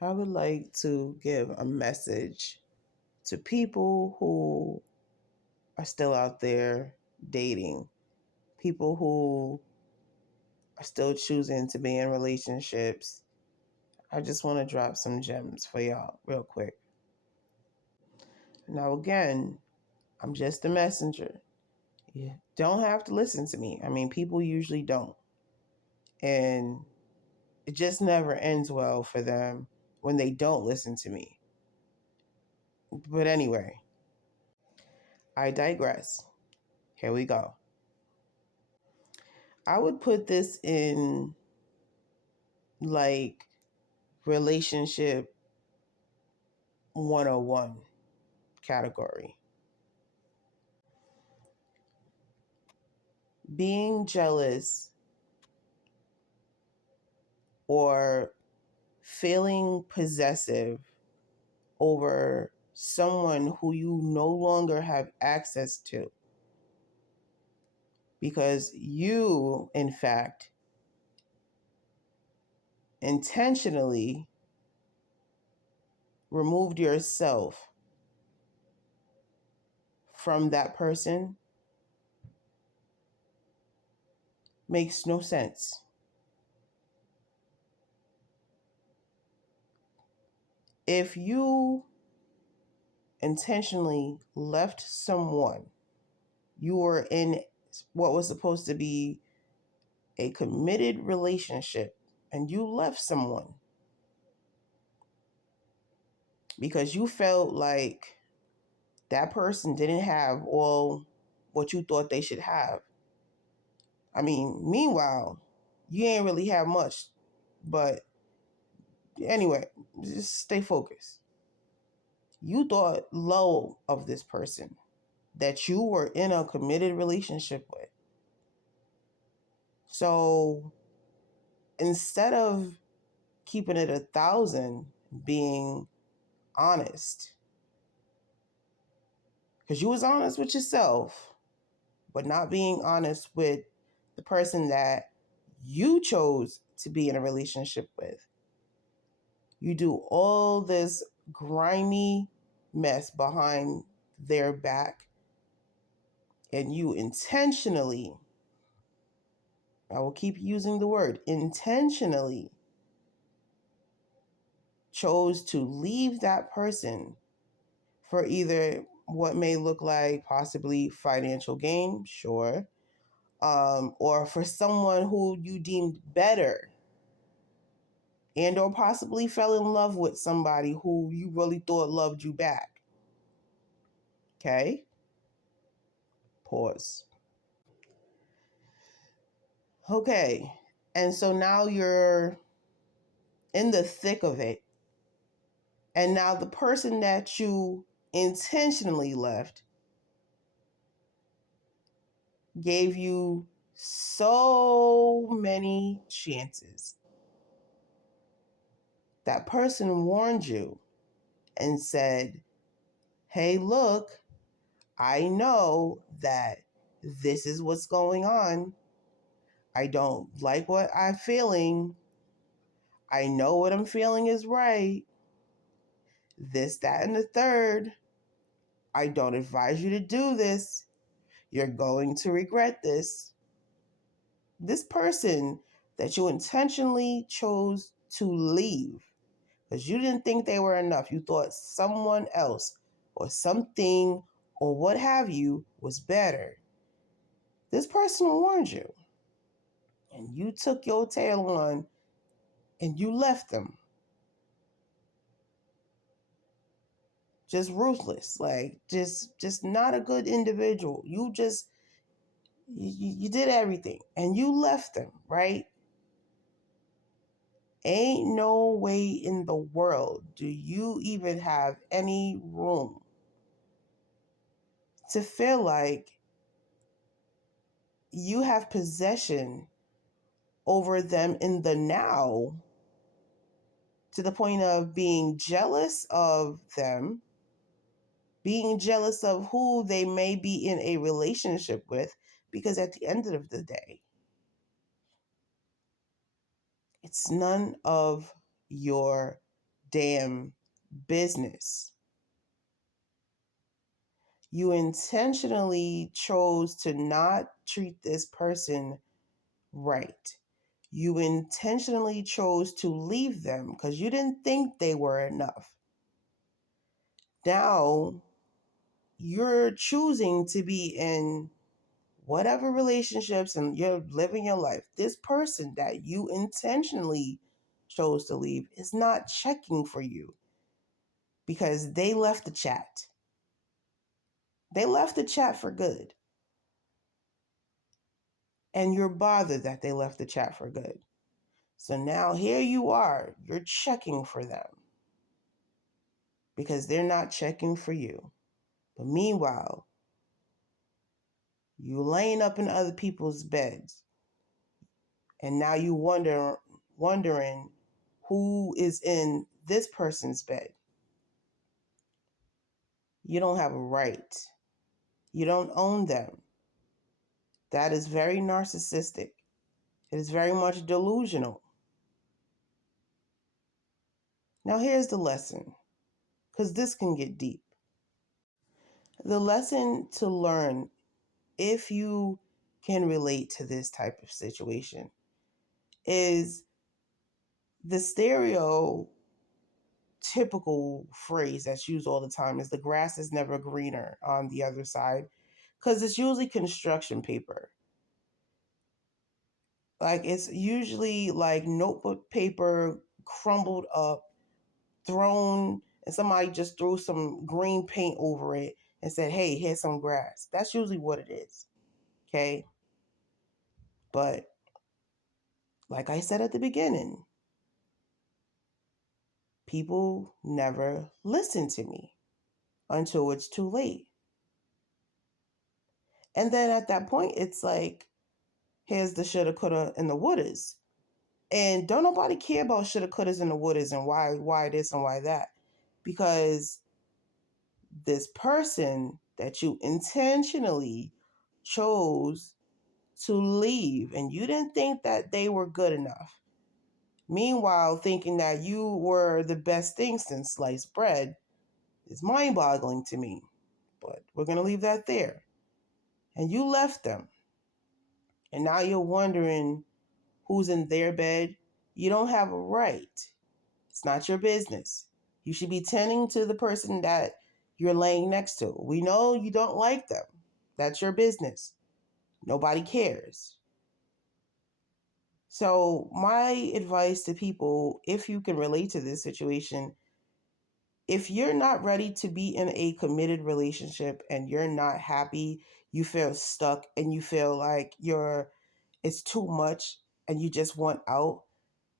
I would like to give a message to people who are still out there dating, people who are still choosing to be in relationships. I just want to drop some gems for y'all real quick. Now, again, I'm just a messenger. You don't have to listen to me. I mean, people usually don't. And it just never ends well for them when they don't listen to me. But anyway, I digress. Here we go. I would put this in like relationship 101 category. Being jealous or feeling possessive over someone who you no longer have access to because you, in fact, intentionally removed yourself from that person makes no sense. If you intentionally left someone, you were in what was supposed to be a committed relationship, and you left someone because you felt like that person didn't have all what you thought they should have. I mean, meanwhile, you ain't really have much, but anyway, just stay focused. You thought low of this person that you were in a committed relationship with. So instead of keeping it 1,000, being honest, because you was honest with yourself, but not being honest with the person that you chose to be in a relationship with. You do all this grimy mess behind their back, and you intentionally, I will keep using the word, intentionally chose to leave that person for either what may look like possibly financial gain, sure, or for someone who you deemed better, and or possibly fell in love with somebody who you really thought loved you back. Okay? Pause. Okay. And so now you're in the thick of it. And now the person that you intentionally left gave you so many chances. That person warned you and said, hey, look, I know that this is what's going on. I don't like what I'm feeling. I know what I'm feeling is right. This, that, and the third. I don't advise you to do this. You're going to regret this. This person that you intentionally chose to leave because you didn't think they were enough. You thought someone else or something or what have you was better. This person warned you, and you took your tail on and you left them. Just ruthless, like just not a good individual. You did everything and you left them, right? Ain't no way in the world do you even have any room to feel like you have possession over them in the now to the point of being jealous of them, being jealous of who they may be in a relationship with, because at the end of the day, it's none of your damn business. You intentionally chose to not treat this person right. You intentionally chose to leave them because you didn't think they were enough. Now you're choosing to be in whatever relationships and you're living your life. This person that you intentionally chose to leave is not checking for you because they left the chat. They left the chat for good. And you're bothered that they left the chat for good. So now here you are, you're checking for them because they're not checking for you. But meanwhile, you laying up in other people's beds, and now you wondering who is in this person's bed. You don't have a right. You don't own them. That is very narcissistic. It is very much delusional. Now here's the lesson, because this can get deep. The lesson to learn, if you can relate to this type of situation, is the stereotypical phrase that's used all the time is the grass is never greener on the other side, because it's usually construction paper. Like it's usually like notebook paper crumbled up, thrown, and somebody just threw some green paint over it and said, hey, here's some grass. That's usually what it is. Okay. But like I said at the beginning, people never listen to me until it's too late. And then at that point, it's like, here's the shoulda, coulda, and the wouldas. And don't nobody care about shoulda, couldas, and the wouldas and why this and why that. Because this person that you intentionally chose to leave and you didn't think that they were good enough. Meanwhile, thinking that you were the best thing since sliced bread is mind-boggling to me. But we're going to leave that there. And you left them. And now you're wondering who's in their bed. You don't have a right. It's not your business. You should be tending to the person that you're laying next to. We know you don't like them. That's your business. Nobody cares. So my advice to people, if you can relate to this situation, if you're not ready to be in a committed relationship and you're not happy, you feel stuck and you feel like it's too much and you just want out,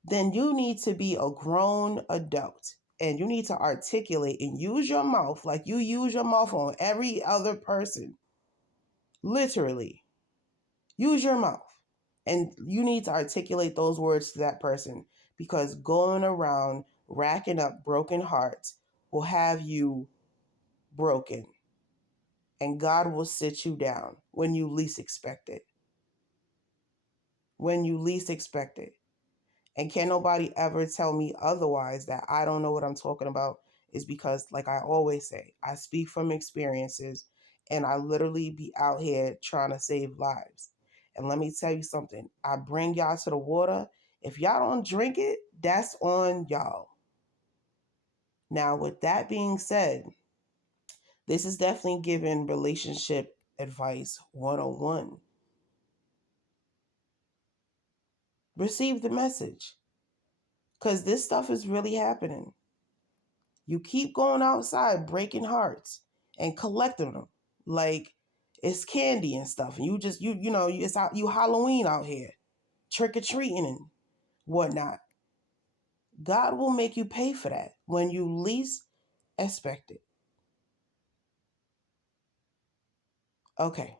then you need to be a grown adult and you need to articulate and use your mouth like you use your mouth on every other person. Literally, use your mouth. And you need to articulate those words to that person because going around racking up broken hearts will have you broken. And God will sit you down when you least expect it. When you least expect it. And can't nobody ever tell me otherwise that I don't know what I'm talking about, is because, like I always say, I speak from experiences and I literally be out here trying to save lives. And let me tell you something, I bring y'all to the water. If y'all don't drink it, that's on y'all. Now, with that being said, this is definitely giving relationship advice 101. Receive the message. Because this stuff is really happening. You keep going outside breaking hearts and collecting them like it's candy and stuff. And you just it's out, you Halloween out here, trick or treating and whatnot. God will make you pay for that when you least expect it. Okay.